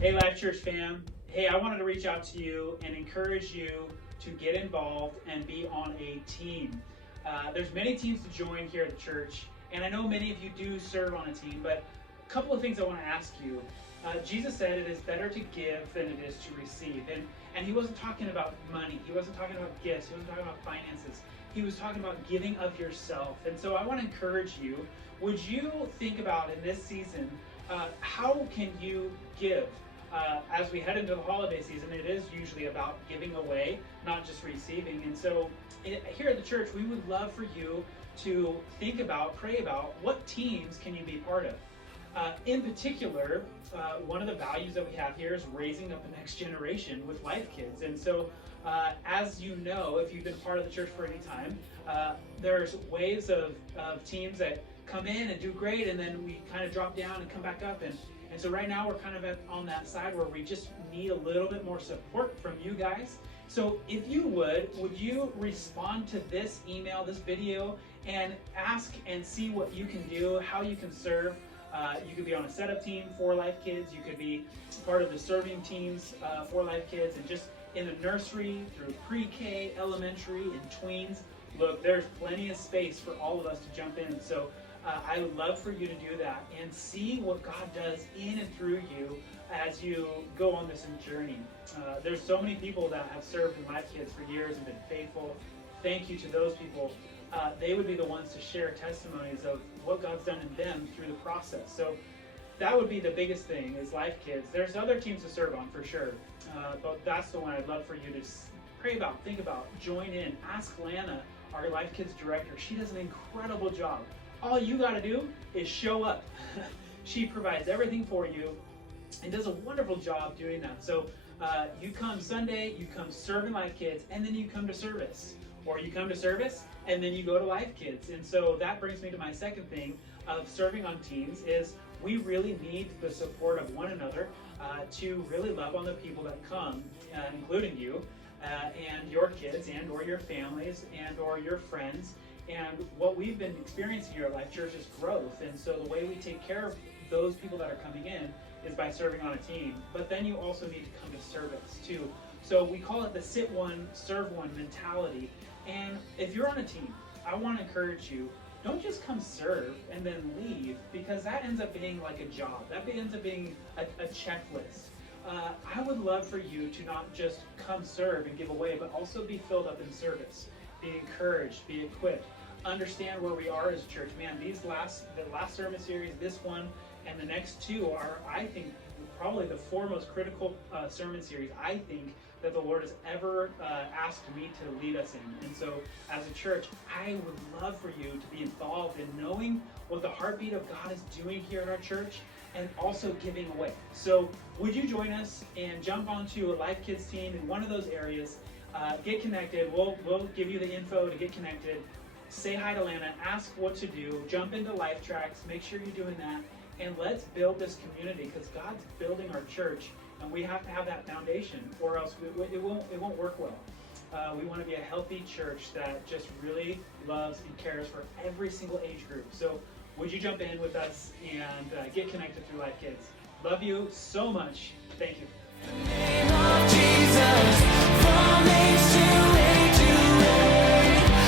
Hey, Life Church fam. Hey, I wanted to reach out to you and encourage you to get involved and be on a team. There's many teams to join here at the church, and I know many of you do serve on a team, but a couple of things I want to ask you. Jesus said it is better to give than it is to receive. And he wasn't talking about money. He wasn't talking about gifts. He wasn't talking about finances. He was talking about giving of yourself. And so I want to encourage you, would you think about in this season, how can you give? As we head into the holiday season, it is usually about giving away, not just receiving. And so here at the church, we would love for you to think about, pray about, what teams can you be part of? In particular, one of the values that we have here is raising up the next generation with Life Kids. And so, as you know, if you've been part of the church for any time, there's waves of teams that come in and do great, and then we kind of drop down and come back up. And so right now we're kind of on that side where we just need a little bit more support from you guys. So if you would you respond to this email, this video, and ask and see what you can do, how you can serve. You could be on a setup team for Life Kids. You could be part of the serving teams for Life Kids, and just in the nursery through pre-K, elementary, and tweens. Look, there's plenty of space for all of us to jump in. So I would love for you to do that and see what God does in and through you as you go on this journey. There's so many people that have served in Life Kids for years and been faithful. Thank you to those people. They would be the ones to share testimonies of what God's done in them through the process. So that would be the biggest thing, is Life Kids. There's other teams to serve on for sure, but that's the one I'd love for you to pray about, think about, join in. Ask Lana, our Life Kids director. She does an incredible job. All you got to do is show up. She provides everything for you and does a wonderful job doing that. So you come Sunday, you come serving Life Kids, and then you come to service. Or you come to service, and then you go to Life Kids. And so that brings me to my second thing of serving on teams, is we really need the support of one another to really love on the people that come, including you and your kids and or your families and or your friends. And what we've been experiencing here at Life Church is growth. And so the way we take care of those people that are coming in is by serving on a team. But then you also need to come to service too. So we call it the sit one, serve one mentality. And if you're on a team, I want to encourage you, don't just come serve and then leave, because that ends up being like a job. That ends up being a checklist. I would love for you to not just come serve and give away, but also be filled up in service, be encouraged, be equipped, understand where we are as a church. Man, the last sermon series, this one, and the next two are, I think, probably the four most critical sermon series, I think, that the Lord has ever asked me to lead us in. And so as a church, I would love for you to be involved in knowing what the heartbeat of God is doing here at our church, and also giving away. So would you join us and jump onto a Life Kids team in one of those areas? Get connected. We'll give you the info to get connected. Say hi to Lana, ask what to do, jump into Life Tracks, make sure you're doing that, and let's build this community, because God's building our church, and we have to have that foundation, or else it won't work well. We want to be a healthy church that just really loves and cares for every single age group. So would you jump in with us and get connected through Life Kids? Love you so much. Thank you.